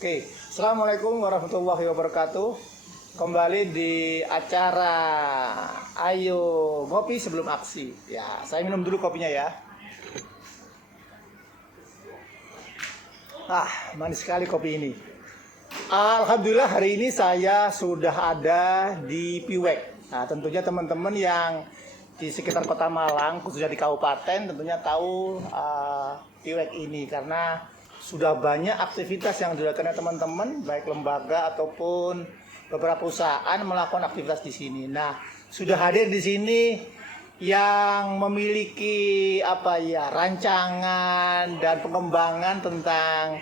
Oke, Assalamualaikum warahmatullahi wabarakatuh. Kembali di acara Ayo Ngopi Sebelum Aksi. Ya, saya minum dulu kopinya ya. Manis sekali kopi ini. Alhamdulillah hari ini saya sudah ada di Piwek. Nah, tentunya teman-teman yang di sekitar Kota Malang, khususnya di kabupaten, tentunya tahu Piwek ini karena sudah banyak aktivitas yang dilakukan oleh teman-teman, baik lembaga ataupun beberapa perusahaan melakukan aktivitas di sini. Nah, sudah hadir di sini yang memiliki rancangan dan pengembangan tentang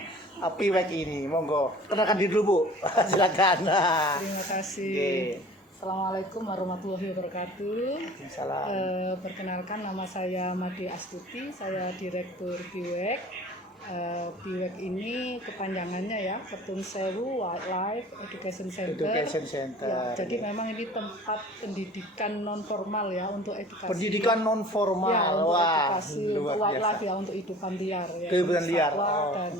Piwek ini. Monggo, kenalkan diri dulu, Bu. Silakan. Terima kasih. Oke. Assalamualaikum warahmatullahi wabarakatuh. Salam. Perkenalkan, nama saya Made Astuti, saya Direktur Piwek. Piwek ini kepanjangannya ya, Ketun Sewu Wildlife Education Center. Ya, jadi memang ini tempat pendidikan non formal ya, untuk edukasi. Pendidikan non formal. Ya, untuk edukasi, untuk luar wildlife biasa. ya, untuk hidupan liar ya. Kehidupan liar. Dan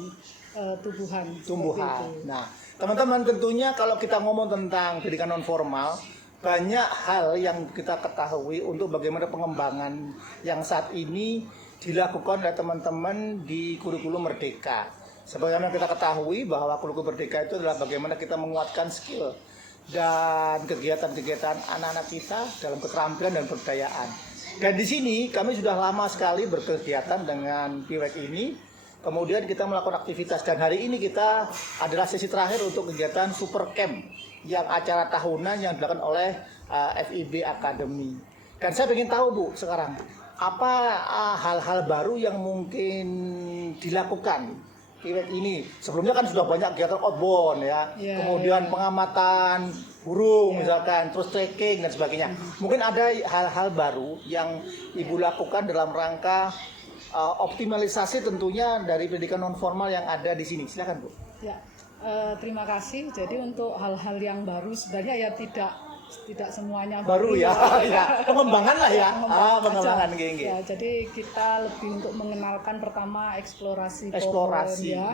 tumbuhan. Tumbuhan. Nah, teman-teman, tentunya kalau kita ngomong tentang pendidikan non formal, banyak hal yang kita ketahui untuk bagaimana pengembangan yang saat ini dilakukan oleh teman-teman di kurikulum Merdeka. Sebagaimana kita ketahui bahwa kurikulum Merdeka itu adalah bagaimana kita menguatkan skill dan kegiatan-kegiatan anak-anak kita dalam keterampilan dan kebudayaan. Dan di sini kami sudah lama sekali berkegiatan dengan Piwek ini. Kemudian kita melakukan aktivitas, dan hari ini kita adalah sesi terakhir untuk kegiatan Super Camp yang acara tahunan yang dilakukan oleh FIB Academy. Dan saya ingin tahu, Bu, sekarang apa hal-hal baru yang mungkin dilakukan Piwek ini? Sebelumnya kan sudah banyak kegiatan outbound ya, kemudian pengamatan burung misalkan, terus trekking dan sebagainya. Mungkin ada hal-hal baru yang Ibu lakukan dalam rangka optimalisasi tentunya dari pendidikan non formal yang ada di sini. Silakan, Bu. Ya, terima kasih. Jadi untuk hal-hal yang baru sebenarnya ya tidak semuanya baru ya. Ya, pengembangan lah ya. Pengembangan geng. Ya, jadi kita lebih untuk mengenalkan pertama eksplorasi pohon ya.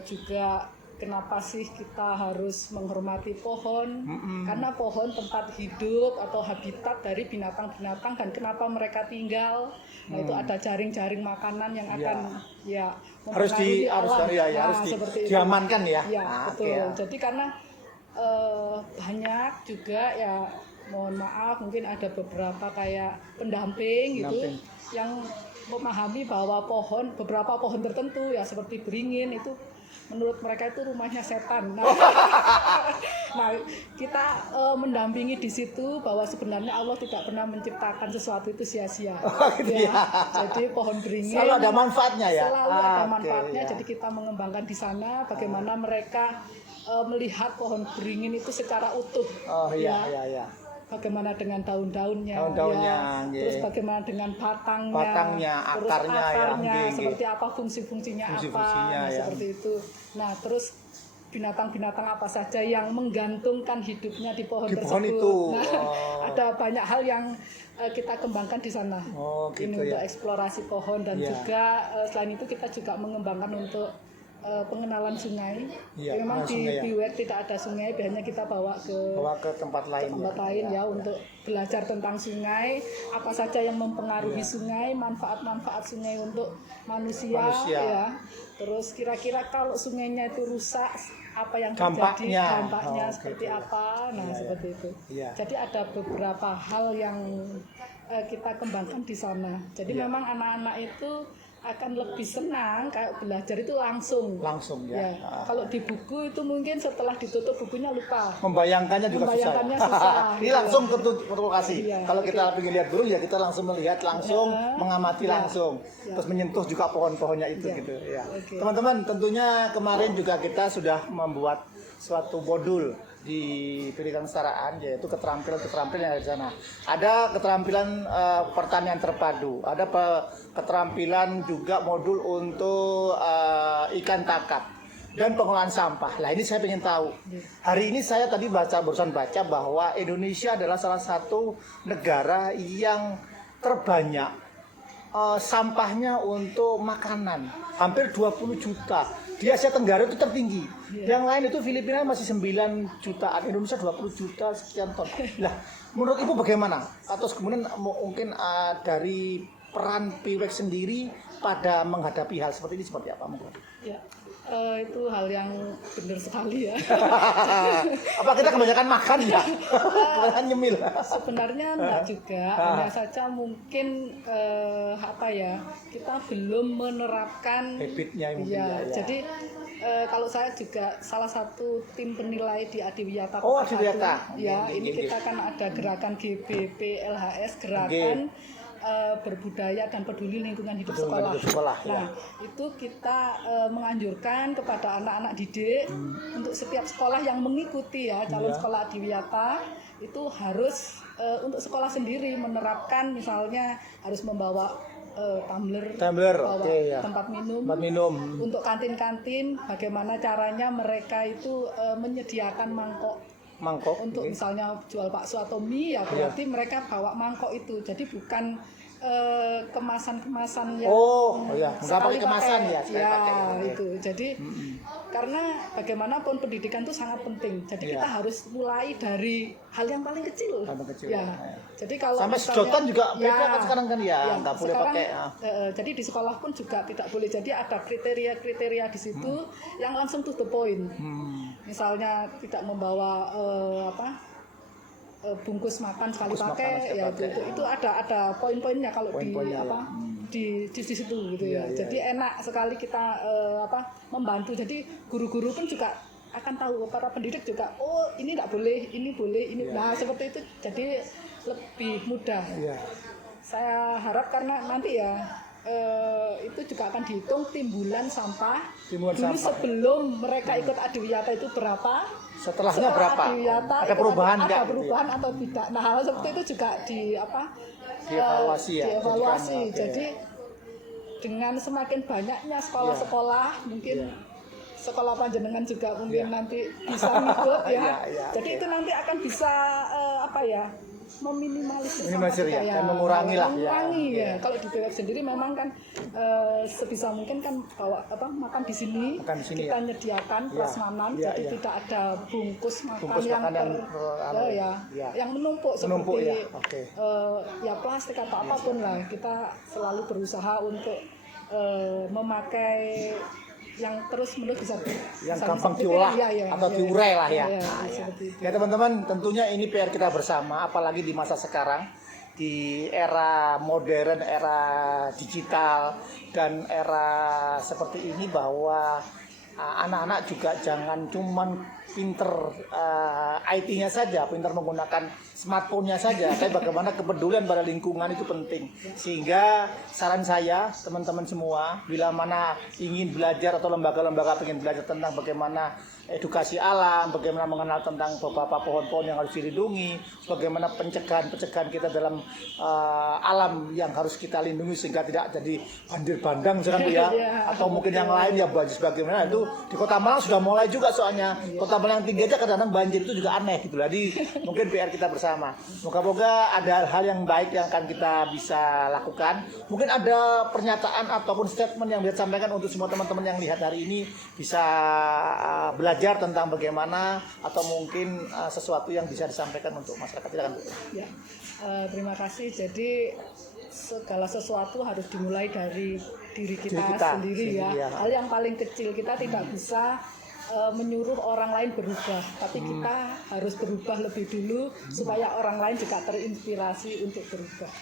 Juga kenapa sih kita harus menghormati pohon? Karena pohon tempat hidup atau habitat dari binatang-binatang, dan kenapa mereka tinggal. Nah, itu ada jaring-jaring makanan yang akan harus diamankan ya. Ya, betul. Jadi karena banyak juga ya, mohon maaf, mungkin ada beberapa kayak pendamping gitu yang memahami bahwa beberapa pohon tertentu ya seperti beringin itu menurut mereka itu rumahnya setan. Nah, kita mendampingi di situ bahwa sebenarnya Allah tidak pernah menciptakan sesuatu itu sia-sia. Jadi pohon beringin selalu ada manfaatnya ya. Selalu ada manfaatnya. Jadi kita mengembangkan di sana bagaimana mereka melihat pohon beringin itu secara utuh. Bagaimana dengan daun-daunnya, terus bagaimana dengan batangnya, terus akarnya, seperti apa fungsi-fungsinya seperti itu. Nah, terus binatang-binatang apa saja yang menggantungkan hidupnya di pohon tersebut. Itu. Ada banyak hal yang kita kembangkan di sana. Ini untuk eksplorasi pohon, dan juga selain itu kita juga mengembangkan untuk pengenalan sungai. Memang di Piwek tidak ada sungai, biasanya kita bawa ke tempat lain ya, untuk belajar tentang sungai, apa saja yang mempengaruhi sungai, manfaat-manfaat sungai untuk manusia. Ya. Terus kira-kira kalau sungainya itu rusak, apa yang terjadi, dampaknya seperti apa. Nah, seperti itu. Jadi ada beberapa hal yang kita kembangkan di sana. Jadi memang anak-anak itu akan lebih senang kayak belajar itu langsung ya. Kalau di buku itu mungkin setelah ditutup bukunya lupa. Membayangkannya susah. Ini langsung ke lokasi. Kalau kita ingin lihat burung ya kita langsung melihat langsung, mengamati langsung, terus menyentuh juga pohon-pohonnya itu gitu ya. Teman-teman, tentunya kemarin juga kita sudah membuat suatu modul di pendidikan kesetaraan, yaitu keterampilan yang ada di sana. Ada keterampilan pertanian terpadu, ada keterampilan juga modul untuk ikan tangkap dan pengelolaan sampah. Nah, ini saya ingin tahu. Hari ini saya tadi barusan baca bahwa Indonesia adalah salah satu negara yang terbanyak sampahnya untuk makanan, hampir 20 juta. di Asia Tenggara itu tertinggi. Yang lain itu Filipina masih 9 jutaan, Indonesia 20 juta sekian ton. Lah, menurut Ibu bagaimana? Atau kemudian mungkin dari peran PIWEK sendiri pada menghadapi hal seperti ini seperti apa mungkin? Ya, itu hal yang benar sekali ya. Apa kita kebanyakan makan ya? Kebanyakan nyemil. Sebenarnya enggak juga, hanya saja mungkin kita belum menerapkan habitnya ya. Jadi kalau saya juga salah satu tim penilai di Adiwiyata. Oh, Adiwiyata. Ya, ini kita kan ada gerakan GBP LHS, gerakan berbudaya dan peduli lingkungan hidup sekolah. Nah, itu kita menganjurkan kepada anak-anak didik untuk setiap sekolah yang mengikuti ya calon sekolah Adiwiyata itu harus untuk sekolah sendiri menerapkan, misalnya harus membawa tumbler, bawa tempat minum. Untuk kantin-kantin, bagaimana caranya mereka itu menyediakan mangkok untuk misalnya jual bakso atau mie, ya berarti mereka bawa mangkok itu. Jadi bukan kemasan-kemasan yang nggak pakai kemasan ya itu. Jadi karena bagaimanapun pendidikan itu sangat penting. Jadi kita harus mulai dari hal yang paling kecil. Jadi kalau sampai sedotan juga kan sekarang kan nggak boleh pakai. Jadi di sekolah pun juga tidak boleh. Jadi ada kriteria di situ yang langsung to the point. Misalnya tidak membawa bungkus makan sekali pakai, itu ada poin-poinnya kalau di situ gitu ya. Jadi enak sekali kita membantu. Jadi guru-guru pun juga akan tahu, para pendidik juga ini nggak boleh, ini boleh, ini. Nah seperti itu, jadi lebih mudah. Saya harap karena nanti itu juga akan dihitung timbulan sampah dulu sebelum mereka ikut Adiwiyata itu berapa, setelahnya berapa, ada perubahan atau tidak. Nah hal seperti itu juga dievaluasi. Jadi dengan semakin banyaknya sekolah-sekolah, mungkin sekolah panjenengan juga mungkin nanti bisa ngikut jadi itu nanti akan bisa meminimalisir dan mengurangi lah. Kalau di PIWEK sendiri memang kan sebisa mungkin kan makan di sini kita nyediakan prasmanan, jadi tidak ada bungkus makan yang menumpuk seperti plastik atau apapun lah. Kita selalu berusaha untuk memakai yang terus-menerus bisa yang gampang diolah atau diurai lah ya. Ya teman-teman, tentunya ini PR kita bersama, apalagi di masa sekarang, di era modern, era digital, dan era seperti ini, bahwa anak-anak juga jangan cuman pinter IT-nya saja, pinter menggunakan smartphone-nya saja, tapi bagaimana kepedulian pada lingkungan itu penting. Sehingga saran saya, teman-teman semua, bila mana ingin belajar atau lembaga-lembaga ingin belajar tentang bagaimana edukasi alam, bagaimana mengenal tentang beberapa pohon-pohon yang harus dilindungi, bagaimana pencegahan kita dalam alam yang harus kita lindungi sehingga tidak jadi banjir bandang sekarang atau mungkin yang lain ya banjir bagaimana, itu di Kota Malang sudah mulai juga, soalnya Kota Malang tinggi aja kadang-kadang banjir itu juga aneh gitu. Jadi mungkin PR kita bersama. Moga-moga ada hal yang baik yang akan kita bisa lakukan. Mungkin ada pernyataan ataupun statement yang bisa sampaikan untuk semua teman-teman yang lihat hari ini, bisa belajar tentang bagaimana, atau mungkin sesuatu yang bisa disampaikan untuk masyarakat. Silakan. Terima kasih. Jadi segala sesuatu harus dimulai dari diri kita sendiri ya. Hal yang paling kecil, kita tidak bisa menyuruh orang lain berubah, tapi kita harus berubah lebih dulu supaya orang lain juga terinspirasi untuk berubah.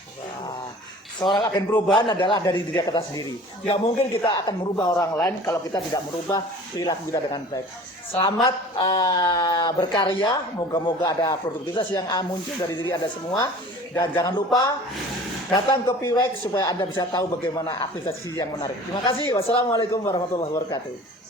Seorang agen perubahan adalah dari diri kita sendiri. Tidak mungkin kita akan merubah orang lain kalau kita tidak merubah perilaku kita dengan baik. Selamat berkarya, moga-moga ada produktivitas yang muncul dari diri Anda semua. Dan jangan lupa datang ke PIWEK supaya Anda bisa tahu bagaimana aktivitas yang menarik. Terima kasih. Wassalamualaikum warahmatullahi wabarakatuh.